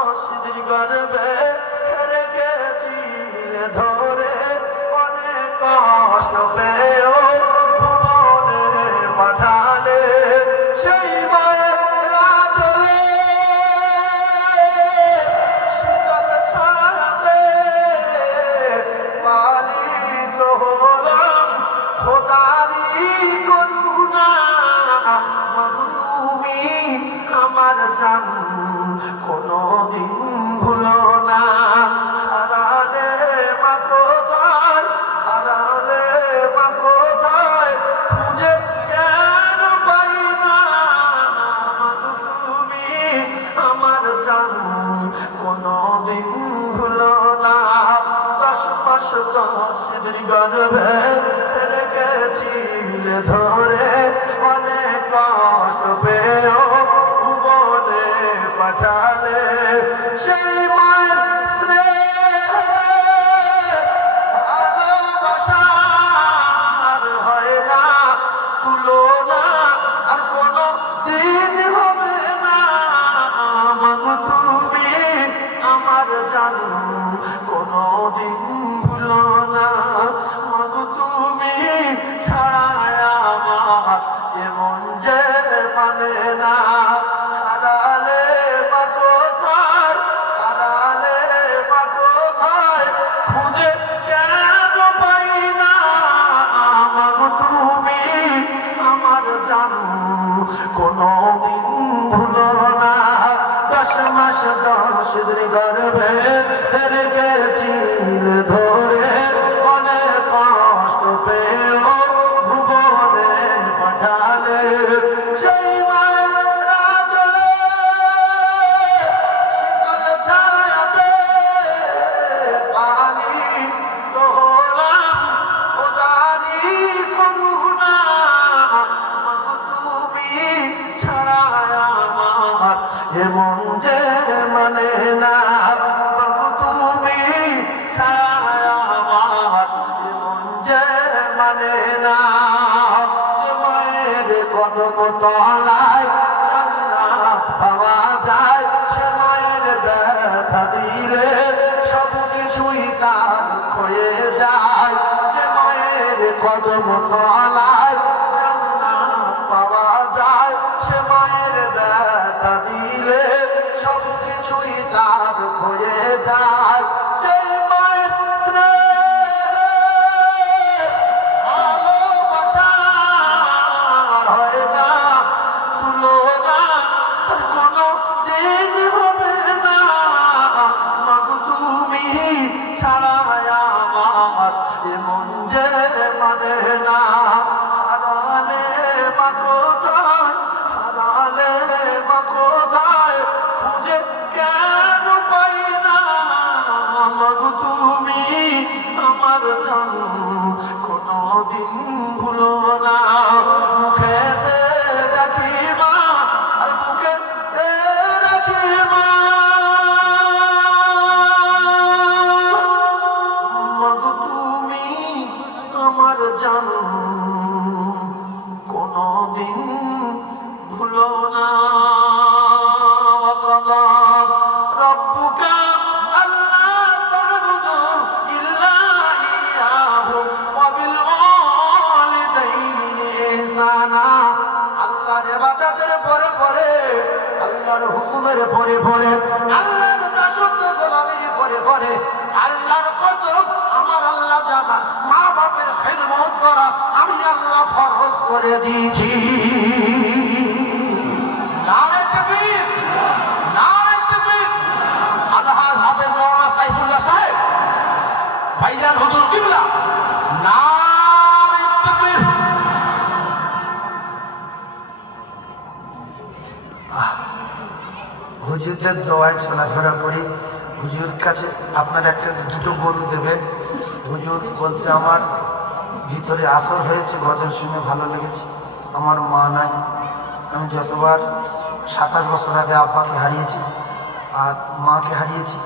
দশদিন গর্বে রেখেছিলে ধরে অনেক কষ্ট পেয়েও ভুবনে পাঠালে সেই মায়ের আঁচলে শীতল ছায়াতে পালিত হলাম খোদারি করুণা। মাগো তুমি আমার জান কোনদিন ভুলো না। হারালে মা কোথায়, হারালে মা কোথায়, খুঁজে কেন পাই না। মাগো তুমি আমার জান কোনদিন ভুলো না। 10 মাস 10 দিন গর্ভে রেখেছিলে ধরে অনেক কষ্ট পেয়েও ভুবনে পাঠালে সেই মায়ের স্নেহ ভালোবাসার হয় না তুলনা, আর কোনো দিন হবে না। মাগো তুমি আমার জান কোনো দিন ভুলো না। মাগো তুমি ছাড়া আমার এমন যে মানে না। হারালে মা কোথায়, হারালে মা কোথায়, খুঁজে কেন পাই না। মাগো তুমি আমার জান কোনদিন ভুলো না। 10 মাস 10 দিন গর্ভে রেখেছিলে ধরে অনেক কষ্ট পেয়েও ভুবনে পাঠালে সেই মায়ের আঁচলে শীতল ছায়াতে পালিত হলাম খোদারি করুণা। মাগো তুমি ছাড়া আমার এমন যে মানে না। মাগো তুমি ছাড়া আমার এমন যে মানে না। যে মায়ের কদম তলায় জান্নাত পাওয়া যায়, সে মায়ের ব্যথা দিলে সব কিছুই তার ক্ষয়ে যায়। যে মায়ের কদম তলায় জান্নাত পাওয়া যায়, সে মায়ের ব্যথা দিলে সব কিছুই তার ক্ষয়ে যায়। সেই মায়ের ভালোবাসার হয় না তুলনা, আর কোনো দিন হবে না। মাগো তুমি ছাড়া আমার এমন যে মানে না। হারালে মা কোথায়, হারালে মা কোথায়, খুঁজে কেন পাই না। মাগো তুমি আমার জান কোনদিন ভুলো না। মুখেতে রাখি মা, আর বুকেতে রাখি মা। মাগো তুমি আমার জান কোনদিন ভুলো না। وقضى ربك ألا تعبدوا إلا إياه وبالوالدين إحسانا। আল্লাহর ইবাদতের পরে পরে, আল্লাহর হুকুমের পরে পরে, আল্লাহর দাসত্ব গোলামির পরে পরে, আল্লাহর কসম আমার আল্লাহ জানান মা বাপের খিদমত করা আমি আল্লাহ ফরজ করে দিয়েছি। নারে তাকবীর, নারে তাকবীর। আলহাজ হাফেজ মাওলানা সাইফুল্লাহ সাহেব ভাইজান হুজুর কিবলা, নারে তাকবীর। হুজুরদের দোয়ায় চলাফেরা করি। হুজুর কাছে আপনার একটা দুটো গরু দেবে। হুজুর বলছে আমার ভিতরে আসর হয়েছে, গজল শুনে ভালো লেগেছে। আমার মা নাই, আমি যতবার 27 বছর আগে আব্বাকে হারিয়েছি আর মাকে হারিয়েছি।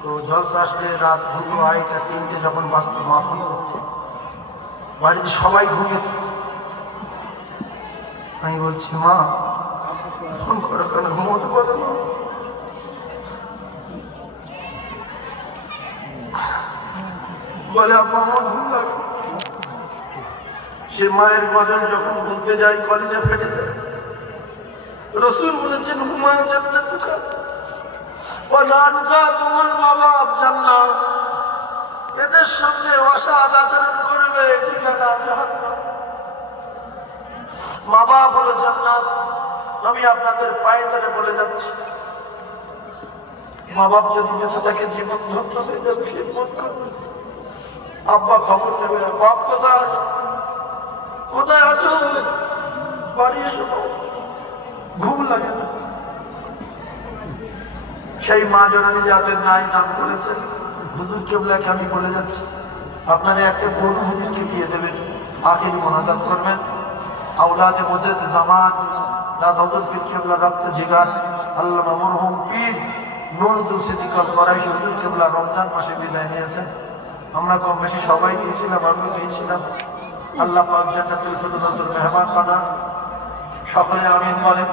তো জলসা আসলে রাত 2, 2:30, 3টে যখন বাঁচত মা ফোন করত, বাড়িতে সবাই ঘুমিয়ে থাকত। আমি বলছি মা ফোন করো কেন, ঘুমোতে পারো না? বলে আব্বা আমার ঘুম লাগে। সে মায়ের গজল যখন বলতে যায় কলিজা ফেটে যায়। রসুল বলেছেন হুমা জান্নাতুকা ওয়া নারুকা, তোমার মা বাপ জান্নাত, এদের সঙ্গে অসৎ আচরণ করবে ঠিকানা জাহান্নাম। মা বাপ হলো জান্নাত। আমি আপনাদের পায়ে ধরে বলে যাচ্ছি, মা বাপ যদি বেঁচে থাকে জীবন ধন্য হয়ে যাবে, খিদমত করবে। আব্বা খবর নেবে বাপ কোথায় কোথায় আছো বলে বাড়ি এসো, ঘুম লাগে না। সেই মা জননী যাদের নাই নাম করেছেন, হুজুর কেবলাকে আমি বলে যাচ্ছি, আপনারা একটা গরু হুজুরকে দিয়ে দেবেন, আখির মোনাজাত করবেন। আওলাদে মুজাদ জামান দাদ হযরত পীর কেবলা রক্ত জিগার আল্লামা মরহুম পীর নুরুদ্দিন সিদ্দিক আল কুরাইশি হুজুর কেবলা রমজান মাসে বিদায় নিয়েছেন। আমরা কম বেশি সবাই গিয়েছিলাম, আমি গিয়েছিলাম। আল্লাহ পাক জান্নাতুল ফিরদাউসের মেহমান বানান। সকলে আমিন বলেন।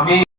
আমিন।